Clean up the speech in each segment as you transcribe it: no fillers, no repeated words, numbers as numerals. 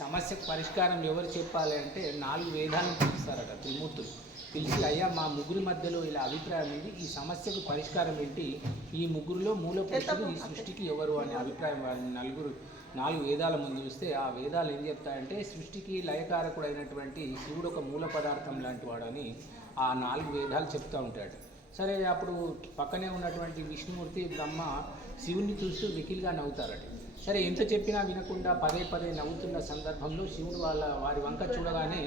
సమస్యకు పరిష్కారం ఎవరు చెప్పాలి అంటే 4 వేదాలను పిలుస్తారట త్రిమూర్తులు. పిలిచి అయ్యా మా ముగ్గురి మధ్యలో ఇలా అభిప్రాయం ఉంది, ఈ సమస్యకు పరిష్కారం ఏంటి, ఈ ముగ్గురులో మూల పురుషుడు ఈ సృష్టికి ఎవరు అనే అభిప్రాయం వారిని 4 వేదాల ముందు చూస్తే ఆ వేదాలు ఏం చెప్తాయంటే సృష్టికి లయకారకుడు అయినటువంటి శివుడు ఒక మూల పదార్థం లాంటి వాడని ఆ 4 వేదాలు చెప్తూ ఉంటాడు. సరే, అప్పుడు పక్కనే ఉన్నటువంటి విష్ణుమూర్తి బ్రహ్మ శివుణ్ణి చూస్తూ వెకిలిగా నవ్వుతారట. సరే, ఎంత చెప్పినా వినకుండా పదే పదే నవ్వుతున్న సందర్భంలో శివుడు వారి వంక చూడగానే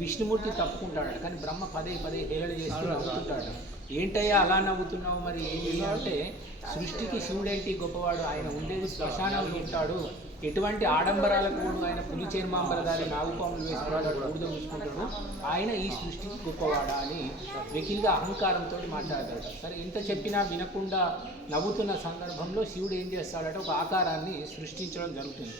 విష్ణుమూర్తి తప్పుకుంటాడు. కానీ బ్రహ్మ పదే పదే హేళన చేస్తూ నవ్వుతుంటాడు. ఏంటయ్యా అలా నవ్వుతున్నావు, మరి ఏంటి అంటే సృష్టికి శివుడేంటి గొప్పవాడు, ఆయన ఉండేది శ్మశానంలో ఉంటాడు, ఎటువంటి ఆడంబరాలకు కూడా ఆయన పులి చర్మాంబరదారి నాగుపాములు వేసుకున్నాడు, బూడిద చూసుకుంటాడు, ఆయన ఈ సృష్టికి గొప్పవాడా అని వెకిలిగా అహంకారంతో మాట్లాడతాడు. సరే, ఇంత చెప్పినా వినకుండా నవ్వుతున్న సందర్భంలో శివుడు ఏం చేస్తాడంటే ఒక ఆకారాన్ని సృష్టించడం జరుగుతుంది.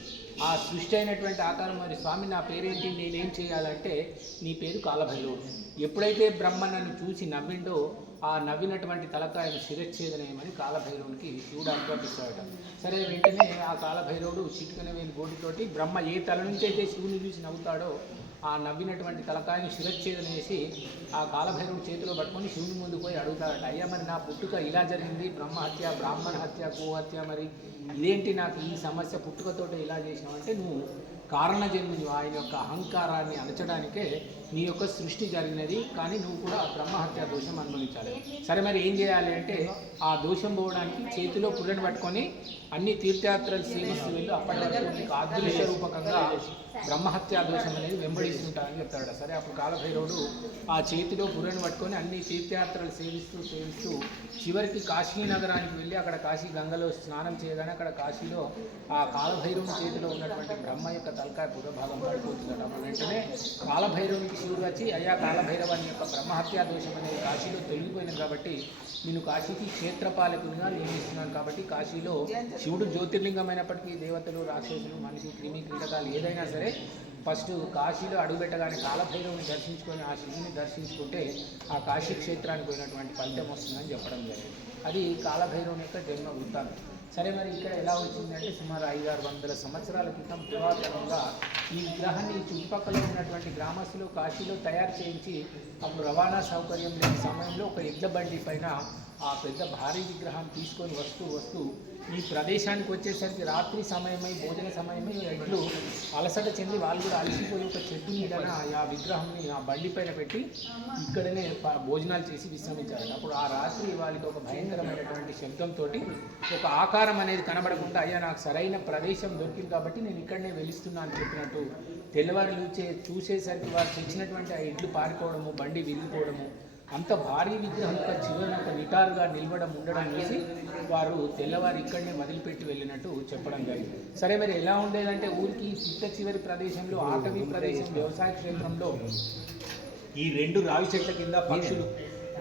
ఆ సృష్టి అయినటువంటి ఆకారం, మరి స్వామి నా పేరేంటి, నేనేం చేయాలంటే నీ పేరు కాలభైరవుడు. ఎప్పుడైతే బ్రహ్మ నన్ను చూసి నవ్విండో ఆ నవ్వినటువంటి తలకాయను శిరచ్ఛేదనేయమని కాలభైరవునికి శివుడు ఆజ్ఞాపిస్తాడట. సరే, వెంటనే ఆ కాలభైరవుడు చిటికన వేలు గోటితోటి బ్రహ్మ ఏ తల నుంచి అయితే శివుని చూసి నవ్వుతాడో ఆ నవ్వినటువంటి తలకాయను శిరచ్ఛేదన వేసి ఆ కాలభైరవుడు చేతిలో పట్టుకొని శివుని ముందు పోయి అడుగుతాడట. అయ్యా, మరి నా పుట్టుక ఇలా జరిగింది, బ్రహ్మహత్య, బ్రాహ్మణ హత్య, గోహత్య, మరి ఇదేంటి, నాకు ఈ సమస్య పుట్టుకతోటే ఇలా చేసినావంటే నువ్వు కారణజన్ముని, ఆయన యొక్క అహంకారాన్ని అణచడానికే నీ యొక్క సృష్టి జరిగినది, కానీ నువ్వు కూడా బ్రహ్మహత్య దోషం అనుభవించాలి. సరే, మరి ఏం చేయాలి అంటే ఆ దోషం పోవడానికి చేతిలో పుర్రెను పట్టుకొని అన్ని తీర్థయాత్రలు సేవిస్తూ వెళ్ళి అప్పటి వరకు నీకు ఆద్యులేశ రూపకంగా బ్రహ్మహత్యా దోషం అనేది వెంబడిస్తుంటారని చెప్తాడు. సరే, అప్పుడు కాలభైరవుడు ఆ చేతిలో పుర్రెను పట్టుకొని అన్ని తీర్థయాత్రలు సేవిస్తూ చివరికి కాశీ నగరానికి వెళ్ళి అక్కడ కాశీ గంగలో స్నానం చేయగానే అక్కడ కాశీలో ఆ కాలభైరవుని చేతిలో ఉన్నటువంటి బ్రహ్మ యొక్క తలకాయ పురభాగం పడిపోతుందట. అప్పుడు వెంటనే కాలభైరవునికి శివుడు వచ్చి, అయ్యా కాలభైరవాని యొక్క బ్రహ్మహత్యా దోషం అనేది కాశీలో తొలగిపోయింది కాబట్టి నేను కాశీకి క్షేత్రపాలకునిగా నియమిస్తున్నాను. కాబట్టి కాశీలో శివుడు జ్యోతిర్లింగమైనప్పటికీ దేవతలు, రాక్షసులు, మనిషి, క్రిమి కీటకాలు ఏదైనా సరే ఫస్ట్ కాశీలో అడుగుపెట్టగానే కాలభైరవుని దర్శించుకొని ఆ శివుని దర్శించుకుంటే ఆ కాశీ క్షేత్రానికి పోయినటువంటి ఫలితం వస్తుందని చెప్పడం జరిగింది. అది కాలభైరవుని యొక్క జన్మ వృత్తాంతం. సరే, మరి ఇక్కడ ఎలా వచ్చిందంటే సుమారు 500-600 సంవత్సరాల క్రితం పురాతనంగా ఈ విగ్రహాన్ని చుట్టుపక్కల ఉన్నటువంటి గ్రామస్తులు కాశీలో తయారు చేయించి అప్పుడు రవాణా సౌకర్యం లేని సమయంలో ఒక ఎడ్ల బండి పైన ఆ పెద్ద భారీ విగ్రహం తీసుకొని వస్తూ ఈ ప్రదేశానికి వచ్చేసరికి రాత్రి సమయమై భోజన సమయమై ఎడ్లు అలసట చెంది వాళ్ళు కూడా అలసిపోయి ఒక చెట్టు మీదన ఆ విగ్రహాన్ని ఆ బండి పైన పెట్టి ఇక్కడనే భోజనాలు చేసి విశ్రమించారు. అప్పుడు ఆ రాత్రి వాళ్ళకి ఒక భయంకరమైనటువంటి శబ్దంతో ఒక ఆకారం అనేది కనబడకుండా, అయ్యా నాకు సరైన ప్రదేశం దొరికింది కాబట్టి నేను ఇక్కడనే వెలుస్తున్నా అని చెప్పినట్టు తెల్లవారు చూసేసరికి వారు తెచ్చినటువంటి ఆ ఎడ్లు పారిపోవడము, బండి విరిగిపోవడము, అంత భారీ విగ్రహం యొక్క చివరిన ఒక నిటారుగా నిలవడం ఉండడం చూసి వారు తెల్లవారు ఇక్కడనే వదిలిపెట్టి వెళ్ళినట్టు చెప్పడం జరిగింది. సరే, మరి ఎలా ఉండేదంటే ఊరికి చిట్ట చివరి ప్రదేశంలో ఆటవీ ప్రదేశం వ్యవసాయ క్షేత్రంలో ఈ 2 రావి చెట్ల కింద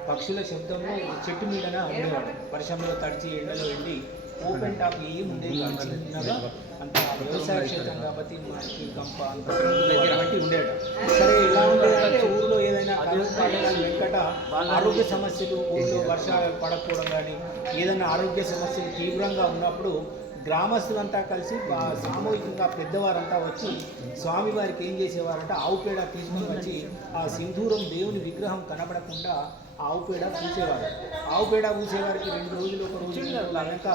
పక్షుల శబ్దంలో చెట్టు మీదన ఉండేవాడు. వర్షంలో తడిచి ఎండలో ఎండి ఓపెన్ టాప్ ఏముండేది చిన్నగా, అంత వ్యవసాయ క్షేత్రం కాబట్టి మనకి కంప అంత బట్టి ఉండేట. సరే, ఎలా ఉండేదంటే ఊళ్ళో ఏదైనా వెంకట ఆరోగ్య సమస్యలు, ఊళ్ళో వర్షాలు పడకపోవడం కానీ ఏదైనా ఆరోగ్య సమస్యలు తీవ్రంగా ఉన్నప్పుడు గ్రామస్తులంతా కలిసి సామూహికంగా పెద్దవారంతా వచ్చి స్వామివారికి ఏం చేసేవారంటే ఆవు పేడ తీసుకొని వచ్చి ఆ సింధూరం దేవుని విగ్రహం కనబడకుండా ఆవు పేడ పూసేవారు. ఆవు పేడ పూసేవారికి 2 రోజులు, 1 రోజు కనుక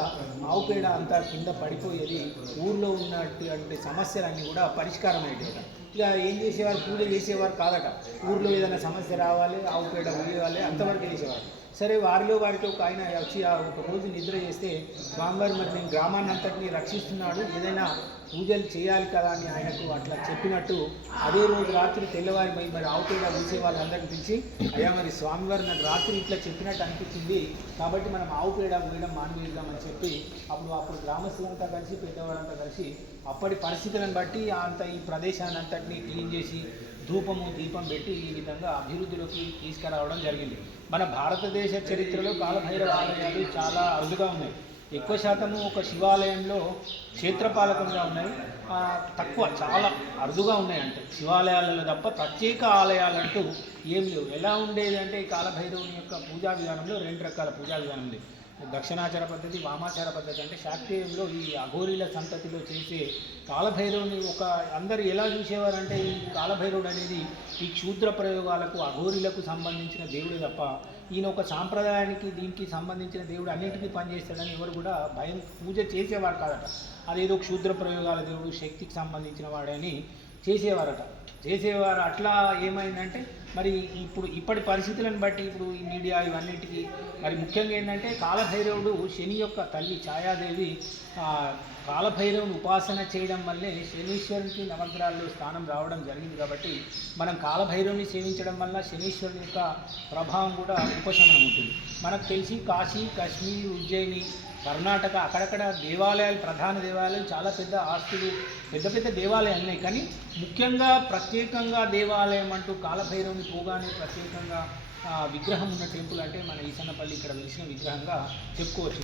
ఆవు పేడ అంతా కింద పడిపోయేది. ఊళ్ళో ఉన్నటువంటి సమస్యలన్నీ కూడా పరిష్కారం అయ్యేట. ఇక ఏం చేసేవారు, పూజ చేసేవారు కాదట. ఊళ్ళో ఏదైనా సమస్య రావాలి, ఆవు పేడ వేయాలి, అంతవరకు చేసేవారు. సరే, వారిలో వారికి ఒక ఆయన వచ్చి ఒక రోజు నిద్ర చేస్తే స్వామివారు మరి నేను గ్రామాన్ని అంతటిని రక్షిస్తున్నాడు, ఏదైనా పూజలు చేయాలి కదా అని ఆయనకు అట్లా చెప్పినట్టు అదే రోజు రాత్రి తెల్లవారి మరి ఆవు పేడ పూసే వాళ్ళందరినీ పిలిచి, అయ్యా మరి స్వామివారు నాకు రాత్రి ఇట్లా చెప్పినట్టు అనిపించింది కాబట్టి మనం ఆవు పేడ వేయడం మానివేద్దామని చెప్పి అప్పుడు గ్రామస్తులంతా కలిసి పెద్దవాళ్ళంతా కలిసి అప్పటి పరిస్థితులను బట్టి ఈ ప్రదేశాన్ని అంతటినీ క్లీన్ చేసి ధూపము దీపం పెట్టి ఈ విధంగా అభివృద్ధిలోకి తీసుకురావడం జరిగింది. మన భారతదేశ చరిత్రలో కాలభైరవ ఆలయాలు చాలా అరుదుగా ఉన్నాయి. ఎక్కువ శాతము ఒక శివాలయంలో క్షేత్రపాలకంగా ఉన్నాయి, తక్కువ చాలా అరుదుగా ఉన్నాయి. అంటే శివాలయాలలో తప్ప ప్రత్యేక ఆలయాలంటూ ఏం లేవు. ఎలా ఉండేది అంటే ఈ కాలభైరవుని యొక్క పూజా విధానంలో 2 రకాల పూజా విధానం ఉంది. దక్షిణాచార పద్ధతి, వామాచార పద్ధతి. అంటే శాక్తేయంలో ఈ అఘోరీల సంతతిలో చేసే కాలభైరవుని అందరు ఎలా చూసేవారంటే ఈ కాలభైరవుడు అనేది ఈ క్షూద్ర ప్రయోగాలకు అఘోరీలకు సంబంధించిన దేవుడు తప్ప ఈయన ఒక సాంప్రదాయానికి దీనికి సంబంధించిన దేవుడు అన్నింటికీ పనిచేస్తాడని ఎవరు కూడా పూజ చేసేవారు కాదట. అదేదో క్షూద్ర ప్రయోగాల దేవుడు, శక్తికి సంబంధించిన వాడని చేసేవారు. అట్లా ఏమైందంటే మరి ఇప్పటి పరిస్థితులను బట్టి ఇప్పుడు ఈ మీడియా ఇవన్నిటికీ మరి ముఖ్యంగా ఏంటంటే కాలభైరవుడు శని యొక్క తల్లి ఛాయాదేవి కాలభైరవుని ఉపాసన చేయడం వల్లే శనీశ్వరునికి నవగ్రహాల్లో స్థానం రావడం జరిగింది. కాబట్టి మనం కాలభైరవుని సేవించడం వల్ల శనీశ్వరుని యొక్క ప్రభావం కూడా ఉపశమనం ఉంటుంది. మనకు తెలిసి కాశీ, కాశ్మీర్, ఉజ్జయిని, కర్ణాటక అక్కడక్కడ దేవాలయాలు, ప్రధాన దేవాలయాలు, చాలా పెద్ద ఆస్తులు, పెద్ద దేవాలయాలు ఉన్నాయి. కానీ ముఖ్యంగా ప్రత్యేకంగా దేవాలయం అంటూ కాలభైరవుని పోగానే ప్రత్యేకంగా విగ్రహం ఉన్న టెంపుల్ అంటే మన ఈసన్నపల్లి ఇక్కడ వెలిసిన విగ్రహంగా చెప్పుకోవచ్చు.